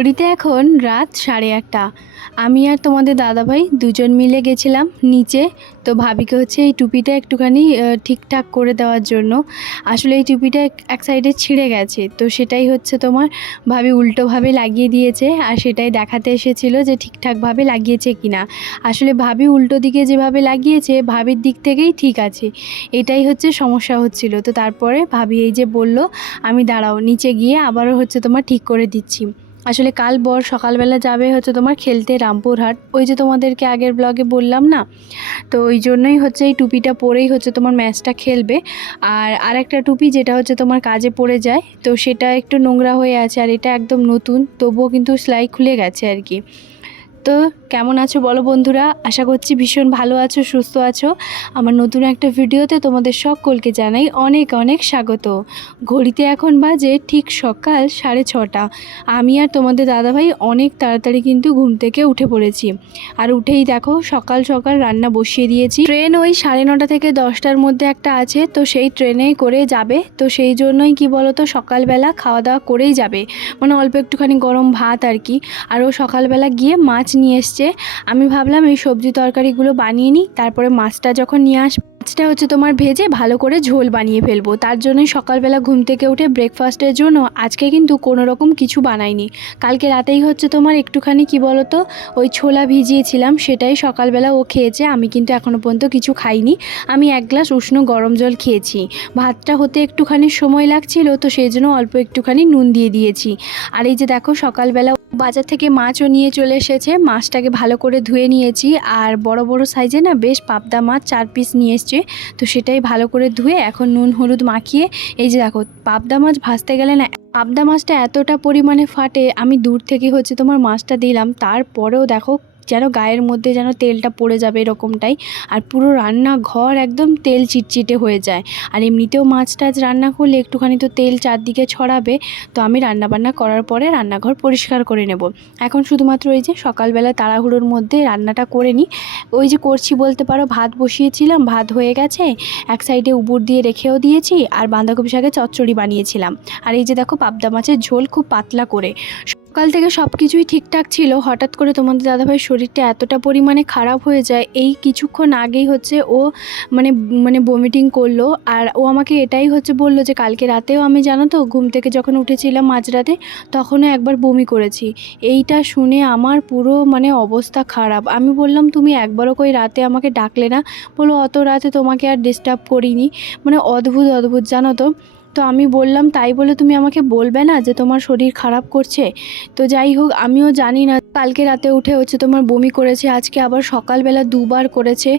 ঘড়িতে এখন রাত 8:30। আমি আর তোমাদের দাদাভাই দুজন মিলে গেছিলাম নিচে। তো ভাবিকে হচ্ছে এই টুপিটা একটুখানি ঠিকঠাক করে দেওয়ার জন্য। আসলে এই টুপিটা এক সাইডে ছিঁড়ে গেছে, তো সেটাই হচ্ছে তোমার ভাবি উল্টোভাবে লাগিয়ে দিয়েছে, আর সেটাই দেখাতে এসেছিল যে ঠিকঠাকভাবে লাগিয়েছে কিনা। আসলে ভাবি উল্টো দিকে যেভাবে লাগিয়েছে ভাবির দিক থেকেই ঠিক আছে, এটাই হচ্ছে সমস্যা হচ্ছিল। তো তারপরে ভাবি এই যে বলল আমি দাঁড়াও নিচে গিয়ে আবারও হচ্ছে তোমার ঠিক করে দিচ্ছি। আসলে কাল বর সকালবেলা যাবে হচ্ছে তোমার খেলতে রামপুরহাট, ওই যে তোমাদেরকে আগের ব্লগে বললাম না, তো ওই জন্যই হচ্ছে এই টুপিটা পরেই হচ্ছে তোমার ম্যাচটা খেলবে। আর আরেকটা টুপি যেটা হচ্ছে তোমার কাজে পড়ে যায়, তো সেটা একটু নোংরা হয়ে আছে, আর এটা একদম নতুন, তবুও কিন্তু সেলাই খুলে গেছে আর কি। তো কেমন আছো বলো বন্ধুরা, আশা করছি ভীষণ ভালো আছো, সুস্থ আছো। আমার নতুন একটা ভিডিওতে তোমাদের সকলকে জানাই অনেক অনেক স্বাগত। ঘড়িতে এখন বাজে ঠিক সকাল 6:30। আমি আর তোমাদের দাদাভাই অনেক তাড়াতাড়ি কিন্তু ঘুম থেকে উঠে পড়েছি, আর উঠেই দেখো সকাল সকাল রান্না বসিয়ে দিয়েছি। ট্রেন ওই 9:30 থেকে 10টার মধ্যে একটা আছে, তো সেই ট্রেনেই করে যাবে, তো সেই জন্যই কি বলো তো সকালবেলা খাওয়া দাওয়া করেই যাবে, মানে অল্প একটুখানি গরম ভাত আর কি। আর ও সকালবেলা গিয়ে মাছ নিয়ে এসছে। আমি ভাবলাম এই সবজি তরকারিগুলো বানিয়ে নিই, তারপরে মাছটা যখন নিয়ে আসবে মাছটা হচ্ছে তোমার ভেজে ভালো করে ঝোল বানিয়ে ফেলবো। তার জন্যই সকালবেলা ঘুম থেকে উঠে ব্রেকফাস্টের জন্য আজকে কিন্তু কোনো রকম কিছু বানাইনি। কালকে রাতেই হচ্ছে তোমার একটুখানি কি বলো তো ওই ছোলা ভিজিয়েছিলাম, সেটাই সকালবেলা ও খেয়েছে, আমি কিন্তু এখনও পর্যন্ত কিছু খাইনি। আমি 1 গ্লাস উষ্ণ গরম জল খেয়েছি। ভাতটা হতে একটুখানি সময় লাগছিল, তো সেই জন্য অল্প একটুখানি নুন দিয়ে দিয়েছি। আর এই যে দেখো সকালবেলা বাজার থেকে মাছও নিয়ে চলে এসেছে, মাছটাকে ভালো করে ধুয়ে নিয়েছি। আর বড় বড় সাইজে না বেশ পাবদা মাছ 4 পিস নিয়ে এসছে, তো সেটাই ভালো করে ধুয়ে এখন নুন হলুদ মাখিয়ে এই যে দেখো পাবদা মাছ ভাজতে গেলে না পাবদা মাছটা এতটা পরিমাণে ফাটে, আমি দূর থেকে হচ্ছে তোমার মাছটা দিলাম, তারপরেও দেখো যেন গায়ের মধ্যে যেন তেলটা পড়ে যাবে এরকমটাই। আর পুরো রান্নাঘর একদম তেল চিটচিটে হয়ে যায়। আর এমনিতেও মাছ টাছ রান্না করলে একটুখানি তো তেল চারদিকে ছড়াবে, তো আমি রান্নাবান্না করার পরে রান্নাঘর পরিষ্কার করে নেব। এখন শুধুমাত্র এই যে সকালবেলা তাড়াহুড়োর মধ্যে রান্নাটা করে নিই, ওই যে করছি বলতে পারো। ভাত বসিয়েছিলাম, ভাত হয়ে গেছে, এক সাইডে উবুর দিয়ে রেখেও দিয়েছি, আর বাঁধাকপি শাকের চচ্চড়ি বানিয়েছিলাম। আর এই যে দেখো পাবদা মাছের ঝোল খুব পাতলা করে। সকাল থেকে সব কিছুই ঠিকঠাক ছিল, হঠাৎ করে তোমাদের দাদাভাইয়ের শরীরটা এতটা পরিমাণে খারাপ হয়ে যায়। এই কিছুক্ষণ আগেই হচ্ছে ও মানে মানে বমিটিং করলো, আর ও আমাকে এটাই হচ্ছে বললো যে কালকে রাতেও আমি জানো তো ঘুম থেকে যখন উঠেছিলাম মাঝরাতে তখনও একবার বমি করেছি। এইটা শুনে আমার পুরো মানে অবস্থা খারাপ। আমি বললাম তুমি একবারও কই রাতে আমাকে ডাকলে না? বলো অত রাতে তোমাকে আর ডিস্টার্ব করিনি। মানে অদ্ভুত অদ্ভুত জানো তো। তো আমি বললাম তাই বলে তুমি আমাকে বলবে না যে তোমার শরীর খারাপ করছে? তো যাই হোক, আমিও জানি না কালকে রাতে উঠে হচ্ছে তোমার বমি করেছে, আজকে আবার সকালবেলা দুবার করেছে।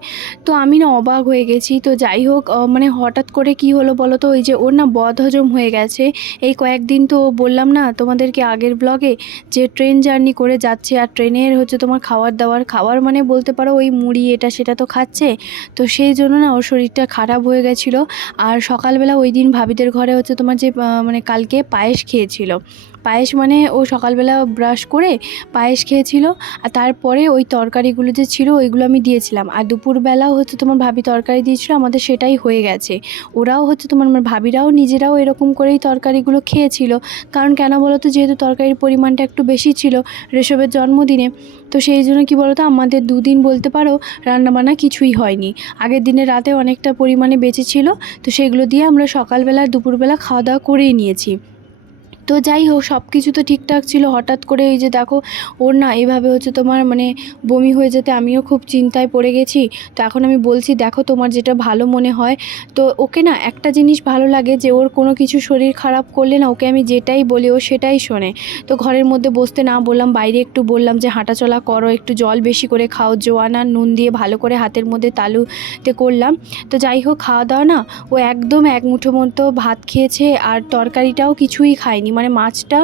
তো আমি না অবাক হয়ে গেছি। তো যাই হোক মানে হঠাৎ করে কি হলো বলো তো, ওই যে ওর না বদহজম হয়ে গেছে এই কয়েকদিন। তো বললাম না তোমাদেরকে আগের ব্লগে যে ট্রেন জার্নি করে যাচ্ছে, আর ট্রেনের হচ্ছে তোমার খাওয়ার মানে বলতে পারো ওই মুড়ি এটা সেটা তো খাচ্ছে, তো সেই জন্য না ওর শরীরটা খারাপ হয়ে গেছিলো। আর সকালবেলা ওই দিন ভাবিদের ঘরে হচ্ছে তোমার যে মানে কালকে পায়েস খেয়েছিল। পায়েস মানে ও সকালবেলা ব্রাশ করে পায়েস খেয়েছিল, আর তারপরে ওই তরকারিগুলো যে ছিল ওইগুলো আমি দিয়েছিলাম। আর দুপুরবেলাও হচ্ছে তোমার ভাবি তরকারি দিয়েছিল, আমাদের সেটাই হয়ে গেছে। ওরাও হচ্ছে তোমার আমার ভাবিরাও নিজেরাও এরকম করেই তরকারিগুলো খেয়েছিল। কারণ কেন বলো তো, যেহেতু তরকারির পরিমাণটা একটু বেশি ছিল ঋষভের জন্মদিনে, তো সেই জন্য কি বলো তো আমাদের 2 দিন বলতে পারো রান্নাবান্না কিছুই হয়নি। আগের দিনে রাতে অনেকটা পরিমাণে বেঁচে ছিল, তো সেগুলো দিয়ে আমরা সকালবেলা দুপুরবেলা খাওয়া দাওয়া করেই নিয়েছি। তো যাই হোক সব কিছু তো ঠিকঠাক ছিল, হঠাৎ করে এই যে দেখো ওর না এইভাবে হচ্ছে তোমার মানে বমি হয়ে যেতে আমিও খুব চিন্তায় পড়ে গেছি। তো এখন আমি বলছি দেখো তোমার যেটা ভালো মনে হয়। তো ওকে না একটা জিনিস ভালো লাগে যে ওর কোনো কিছু শরীর খারাপ করলে না ওকে আমি যেটাই বলি ও সেটাই শোনে। তো ঘরের মধ্যে বসতে না বললাম, বাইরে একটু বললাম যে হাঁটাচলা করো, একটু জল বেশি করে খাও, জোয়ান আর নুন দিয়ে ভালো করে হাতের মধ্যে তালুতে করলাম। তো যাই হোক খাওয়া দাওয়া না ও একদম এক মুঠো মতো ভাত খেয়েছে, আর তরকারিটাও কিছুই খায়নি, মানে মাছটা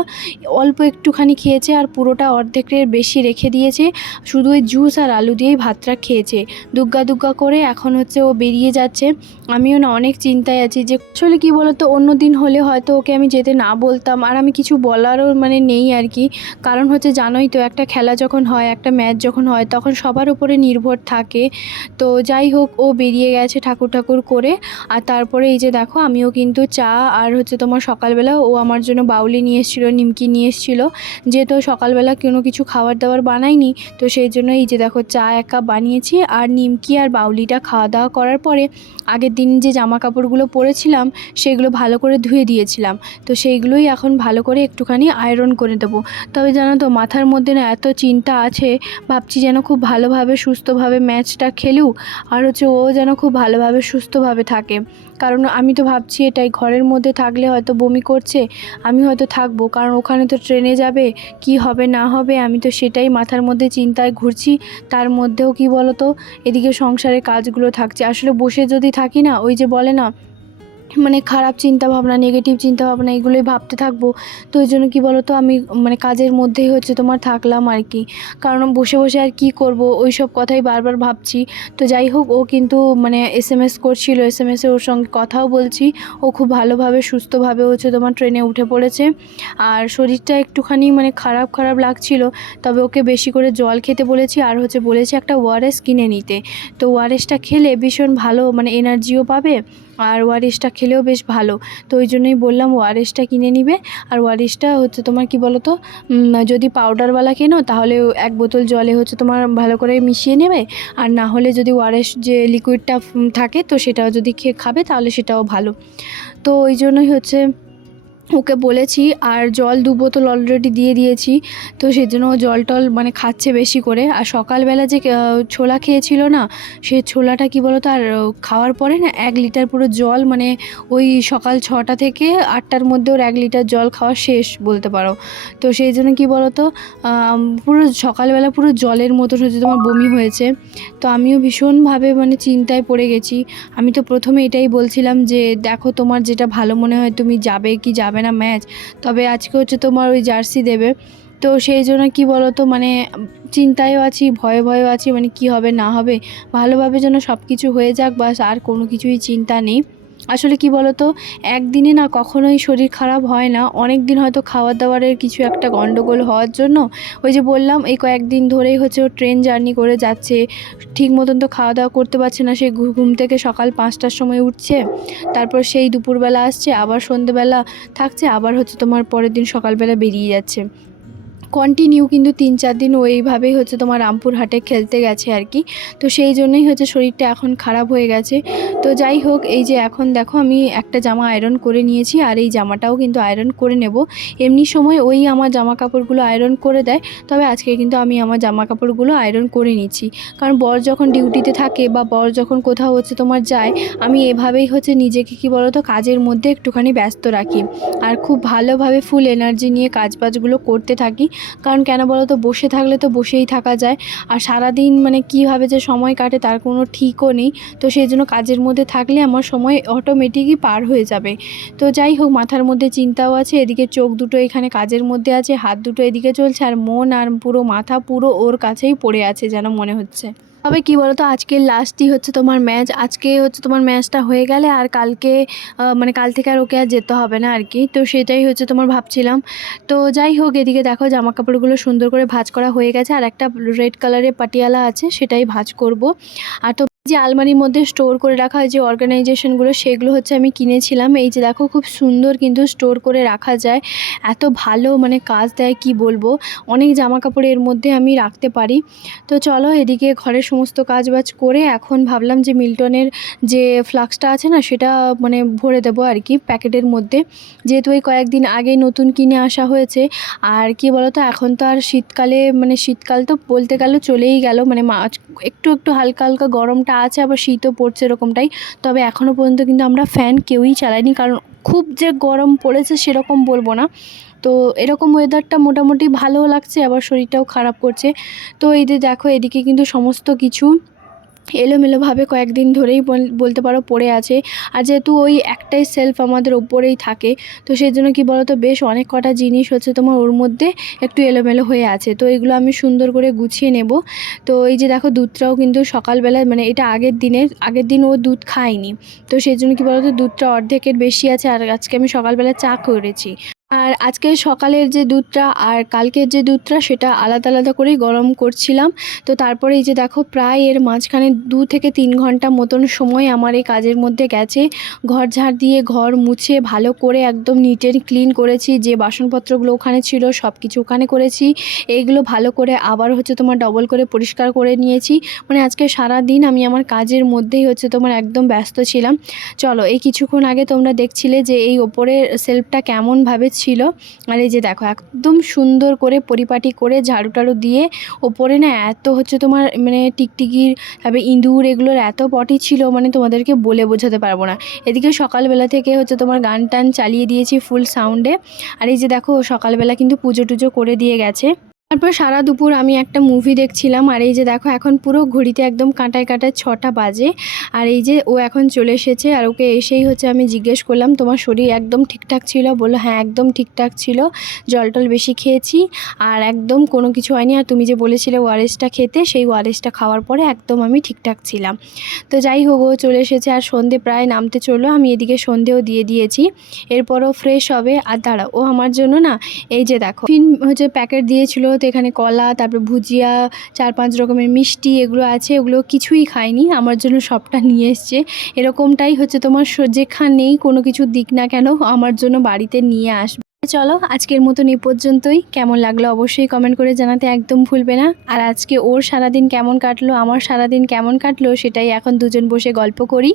অল্প একটুখানি খেয়েছে, আর পুরোটা অর্ধেকের বেশি রেখে দিয়েছে, শুধু ওই জুস আর আলু দিয়েই ভাতটা খেয়েছে। দুগ্গা দুগ্গা করে এখন হচ্ছে ও বেরিয়ে যাচ্ছে। আমিও না অনেক চিন্তায় আছি যে আসলে কী বলতো, অন্য দিন হলে হয়তো ওকে আমি যেতে না বলতাম, আর আমি কিছু বলারও মানে নেই আর কি। কারণ হচ্ছে জানোই তো একটা খেলা যখন হয়, একটা ম্যাচ যখন হয়, তখন সবার উপরে নির্ভর থাকে। তো যাই হোক ও বেরিয়ে গেছে ঠাকুর ঠাকুর করে। আর তারপরে এই যে দেখো আমিও কিন্তু চা আর হচ্ছে তোমার সকালবেলা ও আমার জন্য বাউলি নিয়ে এসেছিলো, নিমকি নিয়ে এসেছিলো। যেহেতু সকালবেলা কোনো কিছু খাবার দাবার বানাইনি, তো সেই জন্য এই যে দেখো চা 1 কাপ বানিয়েছি। আর নিমকি আর বাউলিটা খাওয়া দাওয়া করার পরে আগের দিন যে জামা কাপড়গুলো পরেছিলাম সেগুলো ভালো করে ধুয়ে দিয়েছিলাম, তো সেইগুলোই এখন ভালো করে একটুখানি আয়রন করে দেবো। তবে জানো তো মাথার মধ্যে না এত চিন্তা আছে, ভাবছি যেন খুব ভালোভাবে সুস্থভাবে ম্যাচটা খেলুক, আর হচ্ছে ও যেন খুব ভালোভাবে সুস্থভাবে থাকে। কারণ আমি তো ভাবছি এটাই, ঘরের মধ্যে থাকলে হয়তো বমি করছে, আমি হয়তো থাকবো, কারণ ওখানে তো ট্রেনে যাবে, কি হবে না হবে আমি তো সেটাই মাথার মধ্যে চিন্তায় ঘুরছি। তার মধ্যেও কি বলো তো, এদিকে সংসারের কাজগুলো থাকছে। আসলে বসে যদি থাকি না, ওই যে বলে না মানে খারাপ চিন্তাভাবনা, নেগেটিভ চিন্তাভাবনা এগুলোই ভাবতে থাকবো। তো ওই জন্য কী বলো তো, আমি মানে কাজের মধ্যেই হচ্ছে তোমার থাকলাম আর কি, কারণ বসে বসে আর কি করব, ওই সব কথাই বারবার ভাবছি। তো যাই হোক, ও কিন্তু মানে SMS করছিল, SMS-এ ওর সঙ্গে কথাও বলছি। ও খুব ভালোভাবে সুস্থভাবে হচ্ছে তোমার ট্রেনে উঠে পড়েছে। আর শরীরটা একটুখানি মানে খারাপ খারাপ লাগছিল, তবে ওকে বেশি করে জল খেতে বলেছি, আর হচ্ছে বলেছি একটা ORS কিনে নিতে। তো ORSটা খেলে ভীষণ ভালো, মানে এনার্জিও পাবে, আর ORSটা খেলেও বেশ ভালো। তো ওই জন্যই বললাম ORSটা কিনে নিবে। আর ORSটা হচ্ছে তোমার কি বলো তো, যদি পাউডারওয়ালা কেনো তাহলে 1 বোতল জলে হচ্ছে তোমার ভালো করে মিশিয়ে নেবে, আর না হলে যদি ORS যে লিকুইডটা থাকে তো সেটাও যদি খাবে তাহলে সেটাও ভালো। তো ওই জন্যই হচ্ছে ওকে বলেছি, আর জল 2 বোতল অলরেডি দিয়ে দিয়েছি। তো সেজন্য ও জল টল মানে খাচ্ছে বেশি করে। আর সকালবেলা যে ছোলা খেয়েছিল না, সেই ছোলাটা কি বলো তো, আর খাওয়ার পরে না 1 লিটার পুরো জল, মানে ওই সকাল 6টা থেকে 8টার মধ্যে ওর 1 লিটার জল খাওয়া শেষ বলতে পারো। তো সেই জন্য কি বলো তো, পুরো সকালবেলা পুরো জলের মতন হচ্ছে তোমার বমি হয়েছে। তো আমিও ভীষণভাবে মানে চিন্তায় পড়ে গেছি। আমি তো প্রথমে এটাই বলছিলাম যে দেখো তোমার যেটা ভালো মনে হয় তুমি যাবে কি যাবে না ম্যাচ, তবে আজকে হচ্ছে তোমার ওই জার্সি দেবে। তো সেই জন্য কি বলো তো, মানে চিন্তায়ও আছি, ভয়েও আছি, মানে কি হবে না হবে, ভালোভাবে যেন সব কিছু হয়ে যাক, বাস আর কোনো কিছুই চিন্তা নেই। আসলে কি বলো তো, একদিনে না কখনোই শরীর খারাপ হয় না, অনেক দিন হয়তো খাবার দাবারের কিছু একটা গন্ডগোল হওয়ার জন্য, ওই যে বললাম এই কয়েকদিন ধরেই হচ্ছে ও ট্রেন জার্নি করে যাচ্ছে, ঠিক মতন তো খাওয়া দাওয়া করতে পারছে না। সে ঘুম থেকে সকাল 5টার সময় উঠছে, তারপর সেই দুপুরবেলা আসছে, আবার সন্ধেবেলা থাকছে, আবার হচ্ছে তোমার পরের দিন সকালবেলা বেরিয়ে যাচ্ছে। কন্টিনিউ কিন্তু 3-4 দিন ও এইভাবেই হচ্ছে তোমার রামপুরহাটে খেলতে গেছে আর কি। তো সেই জন্যই হচ্ছে শরীরটা এখন খারাপ হয়ে গেছে। তো যাই হোক, এই যে এখন দেখো আমি একটা জামা আয়রন করে নিয়েছি, আর এই জামাটাও কিন্তু আয়রন করে নেব। এমনি সময় ওই আমার জামা কাপড়গুলো আয়রন করে দেয়, তবে আজকে কিন্তু আমি আমার জামা কাপড়গুলো আয়রন করে নিচ্ছি। কারণ বর যখন ডিউটিতে থাকে বা বর যখন কোথাও হচ্ছে তোমার যায়, আমি এভাবেই হচ্ছে নিজেকে কি বলো তো কাজের মধ্যে একটুখানি ব্যস্ত রাখি, আর খুব ভালোভাবে ফুল এনার্জি নিয়ে কাজবাজগুলো করতে থাকি। কারণ কেন বলো তো, বসে থাকলে তো বসেই থাকা যায়, আর সারাদিন মানে কীভাবে যে সময় কাটে তার কোনো ঠিকও নেই। তো সেই জন্য কাজের মধ্যে থাকলে আমার সময় অটোমেটিকই পার হয়ে যাবে। তো যাই হোক, মাথার মধ্যে চিন্তাও আছে, এদিকে চোখ দুটো এখানে কাজের মধ্যে আছে, হাত দুটো এদিকে চলছে, আর মন আর পুরো মাথা পুরো ওর কাছেই পড়ে আছে যেন মনে হচ্ছে। তবে কী বলো তো, আজকের লাস্টই হচ্ছে তোমার ম্যাচ, আজকে হচ্ছে তোমার ম্যাচটা হয়ে গেলে আর কালকে মানে কাল থেকে আর ওকে আর যেতে হবে না আর কি। তো সেটাই হচ্ছে তোমার ভাবছিলাম। তো যাই হোক, এদিকে দেখো জামা কাপড়গুলো সুন্দর করে ভাঁজ করা হয়ে গেছে, আর একটা রেড কালারের পাটিয়ালা আছে সেটাই ভাঁজ করব। আর তো যে আলমারির মধ্যে স্টোর করে রাখা হয় যে অর্গানাইজেশনগুলো, সেগুলো হচ্ছে আমি কিনেছিলাম। এই যে দেখো খুব সুন্দর কিন্তু স্টোর করে রাখা যায়, এত ভালো মানে কাজ দেয় কি বলবো, অনেক জামা কাপড় এর মধ্যে আমি রাখতে পারি। তো চলো, এদিকে ঘরের সমস্ত কাজবাজ করে এখন ভাবলাম যে মিল্টনের যে ফ্লাক্সটা আছে না সেটা মানে ভরে দেবো আর কি প্যাকেটের মধ্যে, যেহেতু এই কয়েকদিন আগে নতুন কিনে আসা হয়েছে। আর কি বলো তো, এখন তো আর শীতকালে মানে শীতকাল তো বলতে গেলে চলেই গেল, মানে একটু একটু হালকা হালকা গরমটা আছে, আবার শীতও পড়ছে এরকমটাই। তবে এখনও পর্যন্ত কিন্তু আমরা ফ্যান কেউই চালাইনি, কারণ খুব যে গরম পড়েছে সেরকম বলবো না। তো এরকম ওয়েদারটা মোটামুটি ভালোও লাগছে, আবার শরীরটাও খারাপ করছে। তো এই যে দেখো, এদিকে কিন্তু সমস্ত কিছু এলোমেলোভাবে কয়েকদিন ধরেই বলতে পারো পড়ে আছে। আর যেহেতু ওই একটাই সেলফ আমাদের ওপরেই থাকে, তো সেই জন্য কী বলো তো, বেশ অনেক কটা জিনিস হচ্ছে তোমার ওর মধ্যে একটু এলোমেলো হয়ে আছে। তো এগুলো আমি সুন্দর করে গুছিয়ে নেব। তো এই যে দেখো, দুধটাও কিন্তু সকালবেলা মানে এটা আগের দিন ও দুধ খায়নি, তো সেই জন্য কী বলো তো, দুধটা অর্ধেকের বেশি আছে, আর আজকে আমি সকালবেলা চা করেছি। আর আজকে সকালের যে দুধটা আর কালকের যে দুধটা সেটা আলাদা আলাদা করেই গরম করছিলাম। তো তারপরে এই যে দেখো প্রায় এর মাঝখানে 2 থেকে 3 ঘন্টা মতন সময় আমার এই কাজের মধ্যে গেছে। ঘর ঝাড় দিয়ে ঘর মুছে ভালো করে একদম নিট অ্যান্ড ক্লিন করেছি। যে বাসনপত্রগুলো ওখানে ছিল সব কিছু ওখানে করেছি। এইগুলো ভালো করে আবার হচ্ছে তোমার ডবল করে পরিষ্কার করে নিয়েছি। মানে আজকে সারাদিন আমি আমার কাজের মধ্যেই হচ্ছে তোমার একদম ব্যস্ত ছিলাম। চলো, এই কিছুক্ষণ আগে তোমরা দেখছিলে যে এই ওপরের সেলফটা কেমনভাবে ছিল। আর এই যে দেখো একদম সুন্দর করে পরিপাটি করে ঝাড়ু টাড়ু দিয়ে ওপরে না এত হচ্ছে তোমার মানে টিকটিকির, তারপরে ইঁদুর, এগুলোর এত পটি ছিল মানে তোমাদেরকে বলে বোঝাতে পারবো না। এদিকে সকালবেলা থেকে হচ্ছে তোমার গান টান চালিয়ে দিয়েছি ফুল সাউন্ডে। আর এই যে দেখো সকালবেলা কিন্তু পুজো টুজো করে দিয়ে গেছে। তারপর সারা দুপুর আমি একটা মুভি দেখছিলাম। আর এই যে দেখো এখন পুরো ঘড়িতে একদম কাঁটায় কাঁটায় 6টা বাজে। আর এই যে ও এখন চলে এসেছে। আর ওকে এসেই হচ্ছে আমি জিজ্ঞেস করলাম তোমার শরীর একদম ঠিকঠাক ছিল? বললো হ্যাঁ একদম ঠিকঠাক ছিল, জল টল বেশি খেয়েছি আর একদম কোনো কিছু হয়নি। আর তুমি যে বলেছিলে ওআরএসটা খেতে, সেই ওআরএসটা খাওয়ার পরে একদম আমি ঠিকঠাক ছিলাম। তো যাই হোক, ও চলে এসেছে আর সন্ধে প্রায় নামতে চললো। আমি এদিকে সন্ধেও দিয়ে দিয়েছি। এরপরও ফ্রেশ হবে। আর দাঁড়াও, ও আমার জন্য না এই যে দেখো হচ্ছে প্যাকেট দিয়েছিল। তো এখানে কলা, তারপর ভুজিয়া, 4-5 রকমের মিষ্টি এগুলো আছে। ওগুলো কিছুই খায়নি, আমার জন্য সবটা নিয়ে এসছে। এরকমটাই হচ্ছে তোমার যেখানেই কোনো কিছু দিক না কেন আমার জন্য বাড়িতে নিয়ে আসবে। চলো আজকের মতন এই পর্যন্তই। কেমন লাগলো অবশ্যই কমেন্ট করে জানাতে একদম ভুলবে না। আর আজকে ওর সারাদিন কেমন কাটলো, আমার সারাদিন কেমন কাটলো, সেটাই এখন দুজন বসে গল্প করি।